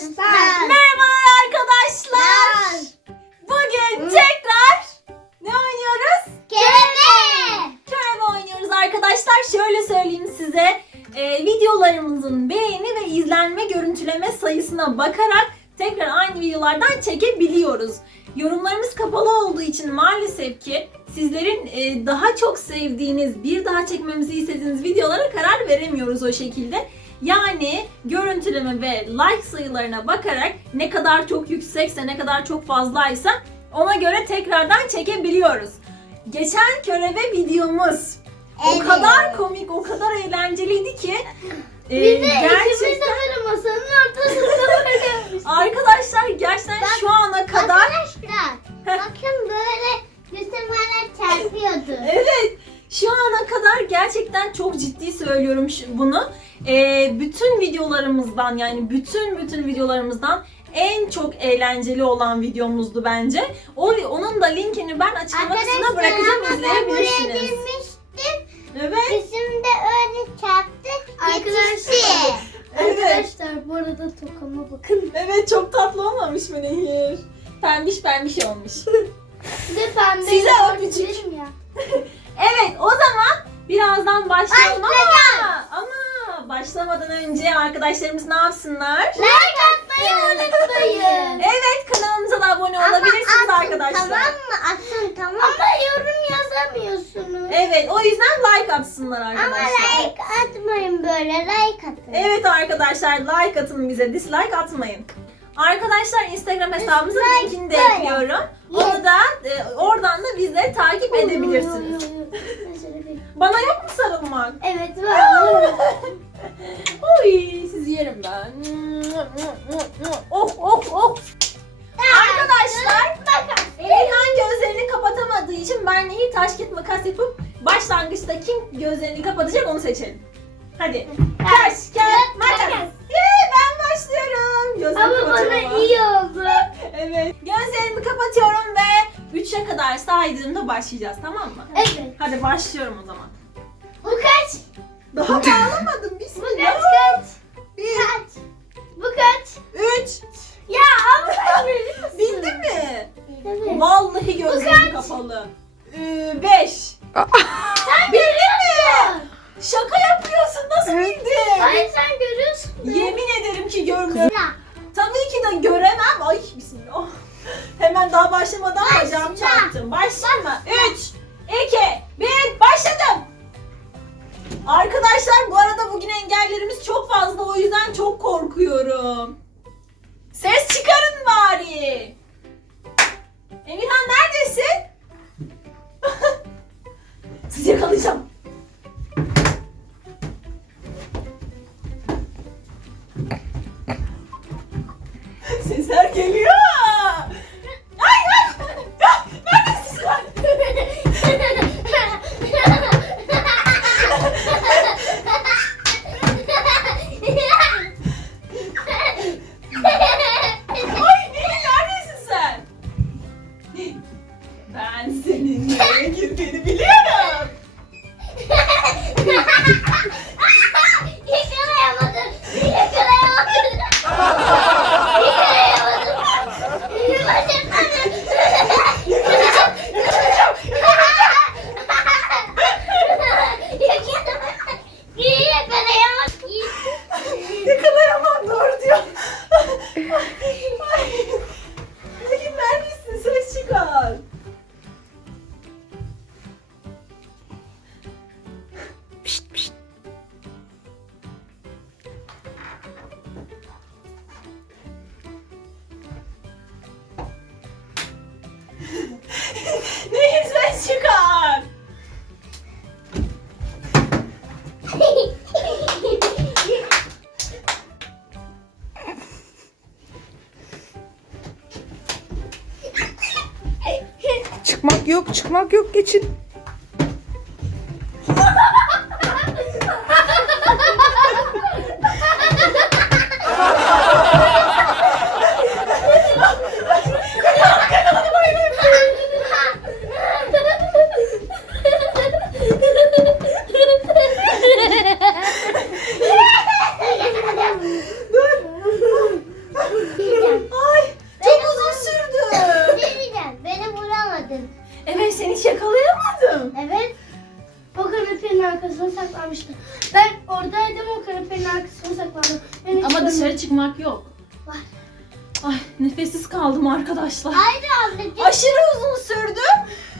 arkadaşlar. Merhabalar arkadaşlar. Bugün tekrar ne oynuyoruz? Kelime. Körebe oynuyoruz arkadaşlar. Şöyle söyleyeyim size. e, videolarımızın beğeni ve izlenme görüntüleme sayısına bakarak tekrar aynı videolardan çekebiliyoruz. Yorumlarımız kapalı olduğu için maalesef ki sizlerin e, daha çok sevdiğiniz, bir daha çekmemizi istediğiniz videolara karar veremiyoruz o şekilde. Yani görüntüleme ve like sayılarına bakarak ne kadar çok yüksekse, ne kadar çok fazlaysa ona göre tekrardan çekebiliyoruz. Geçen körebe videomuz o Evet. kadar komik, o kadar eğlenceliydi ki e, Bir de ikimiz de gerçekten böyle masanın ortasında böyle. arkadaşlar gerçekten şu ana kadar Arkadaşlar bakın böyle resimlerle çarpıyordu. Evet. Şu ana kadar gerçekten çok ciddi söylüyorum şu- bunu. Ee, bütün videolarımızdan yani bütün bütün videolarımızdan en çok eğlenceli olan videomuzdu bence. O, onun da linkini ben açıklama kısmına bırakacağım ama ben buraya izleyebilirsiniz. girmiştim. Evet. Resim de öyle çarptı. Arkadaşlar. Yetişti. Evet. Arkadaşlar bu arada tokama bakın. Evet çok tatlı olmamış mı Nehir? Pembiş pembiş olmuş. De pembe Size öpücük. ya. Evet o zaman birazdan başlayalım ama, ama başlamadan önce arkadaşlarımız ne yapsınlar? Like atmayı unutmayın. Evet kanalımıza da abone olabilirsiniz arkadaşlar. Tamam mı? Atın tamam? Ama yorum yazamıyorsunuz. Evet o yüzden like atsınlar Ama arkadaşlar. like atmayın böyle like atın. Evet arkadaşlar like atın bize dislike atmayın. Arkadaşlar Instagram hesabımızın Dislike linkini de böyle. ekliyorum. Onu da e, oradan da bizleri takip edebilirsiniz. Bana yok mu sarılmak? Evet var. Oy sizi yerim ben. Oh oh oh. Arkadaşlar Elhan gözlerini kapatamadığı için ben Nehir taş kağıt makas yapıp başlangıçta kim gözlerini kapatacak onu seçelim. Hadi. Taş kağıt makas. Yee, ben başlıyorum. Gözlerimi Ama kapatıyorum bana iyi oldu. Evet. Gözlerimi kapatıyorum ve 3'e kadar saydığımda başlayacağız tamam mı? Evet. Hadi başlıyorum o zaman. Bu kaç? Daha bağlamadım. Bu Bismillah. kaç mi? Evet. Vallahi gözlerim kapalı. 5. Sen Bildin mi? Şaka yapıyorsun. Nasıl bildin? Hayır sen görüyorsun. Yemin ederim ki görmüyorum. Tabii ki de göremem. Ay bismillah. Hemen daha başlamadan bacağım Başla. çarptım. Başlama. 3, 2, 1, başladım. Arkadaşlar bu arada bugün engellerimiz çok fazla o yüzden çok korkuyorum. Ses çıkarın bari. Emirhan neredesin? Sizi yakalayacağım. Sesler geliyor. Nehir ses çıkar. Çıkmak yok, çıkmak yok. Geçin. hiç yakalayamadım. Evet. O kanepenin arkasına saklanmıştı. Ben oradaydım o kanepenin arkasına saklandım. Ben Ama görmedim. dışarı çıkmak yok. Var. Ay nefessiz kaldım arkadaşlar. Haydi anneciğim. Aşırı uzun sürdü.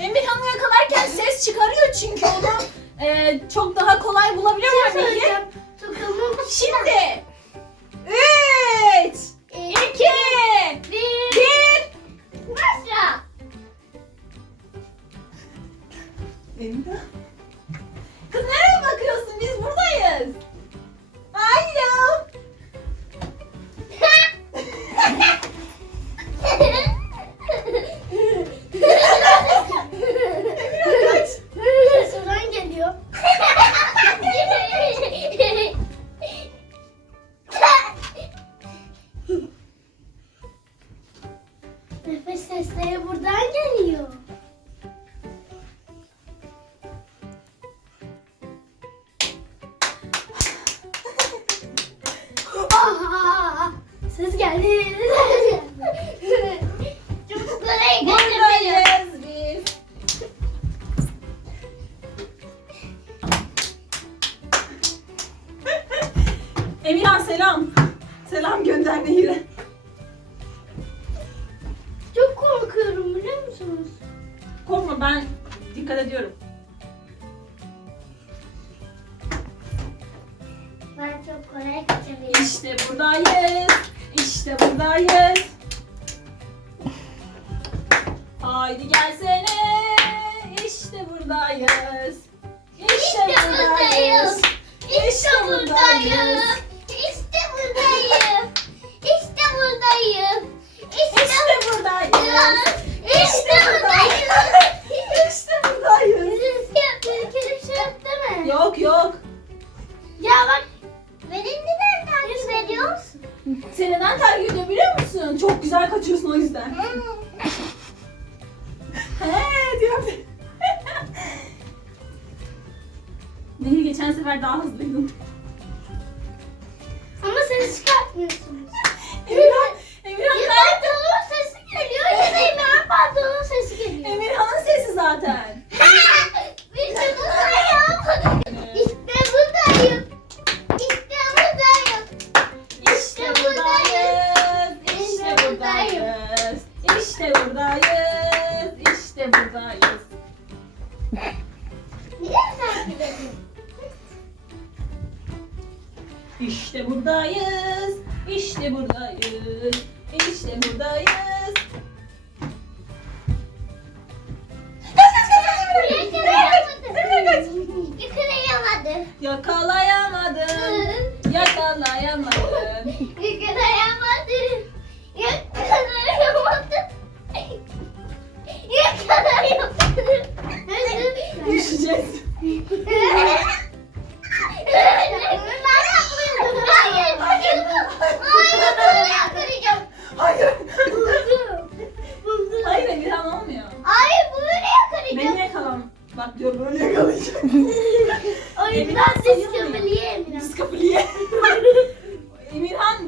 Emirhan'ı yakalarken ses çıkarıyor çünkü onu e, çok daha kolay bulabiliyor Bir şey Şimdi Emirhan selam. Selam gönder Nehir'e. Çok korkuyorum biliyor musunuz? Korkma ben dikkat ediyorum. Ben çok kolay. İşte buradayız. İşte buradayız. Haydi gelsene. İşte buradayız. İşte buradayız. İşte buradayım. Geçen sefer daha hızlıydın. ama ses çıkartmıyorsunuz. Emirhan, Emirhan Ya pantolon sesi geliyor ya da Emrah pantolon sesi geliyor. Emirhan'ın sesi zaten. İşte buradayım. İşte buradayım. İşte buradayım. İşte buradayız. İşte buradayız. İşte buradayız. İşte buradayız. Neden takip ediyorsun? İşte buradayız. İşte buradayız. İşte buradayız. Yakalayamadım. Yakalayamadım. Yakalayamadım. Yakalayamadım.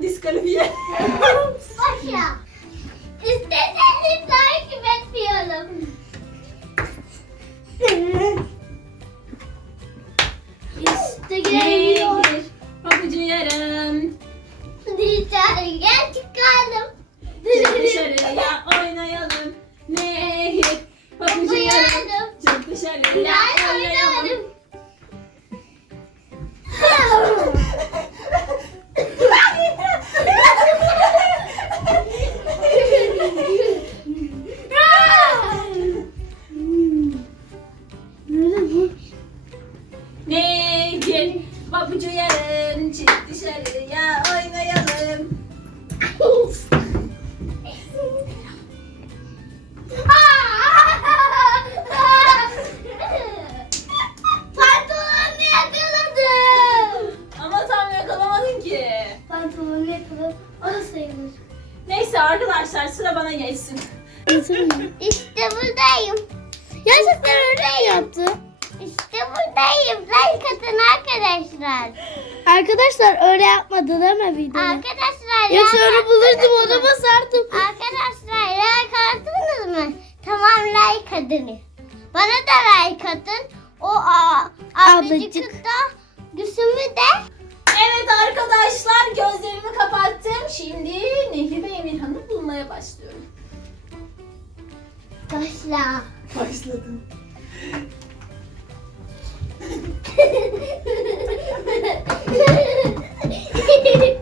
Diskalifiye. İsteseniz Yakaladım. O da sayılır. Neyse arkadaşlar sıra bana geçsin. İşte buradayım. Gerçekten öyle yaptı. İşte buradayım. Like atın arkadaşlar. Arkadaşlar öyle yapmadı değil mi videoda? Arkadaşlar Yoksa like onu bulurdum ona basardım. Arkadaşlar like attınız mı? Tamam like atın. Bana da like atın. O a, ablacık Ablacık. da Gülsüm'ü de Evet arkadaşlar gözlerimi kapattım. Şimdi Nehir ve Emirhan'ı bulmaya başlıyorum. Başla. Başladım.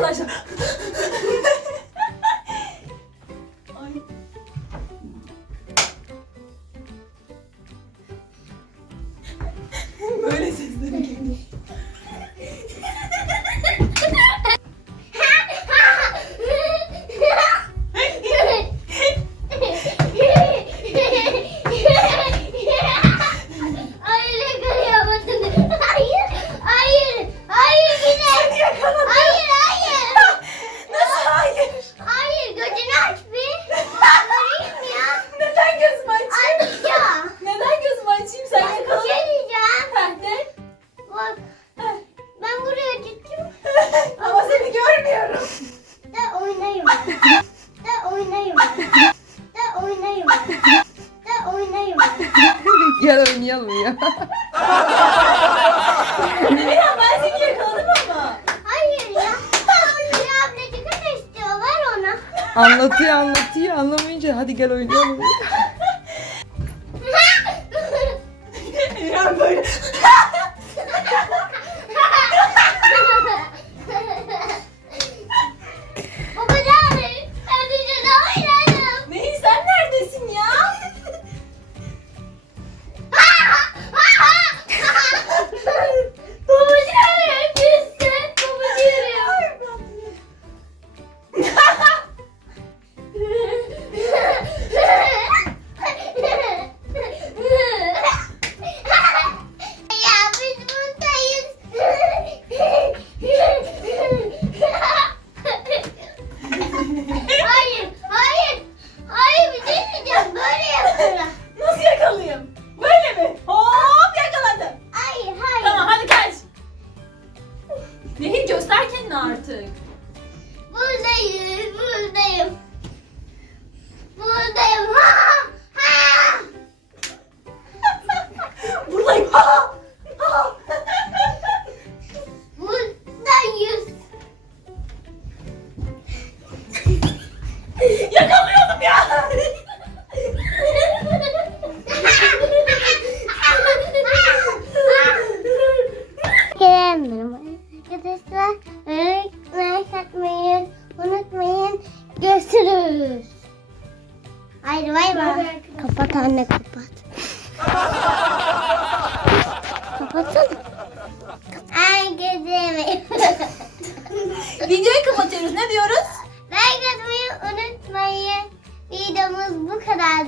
ないじ anlatıyor anlatıyor anlamayınca hadi gel oynayalım.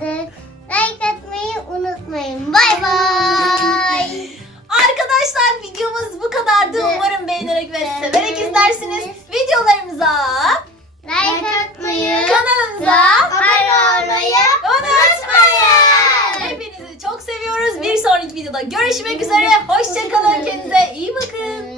geldik. Like atmayı unutmayın. Bay bay. Arkadaşlar videomuz bu kadardı. Umarım beğenerek ve severek izlersiniz. Videolarımıza like atmayı, kanalımıza abone olmayı unutmayın. Hepinizi çok seviyoruz. Bir sonraki videoda görüşmek üzere. Hoşçakalın. Kendinize iyi bakın.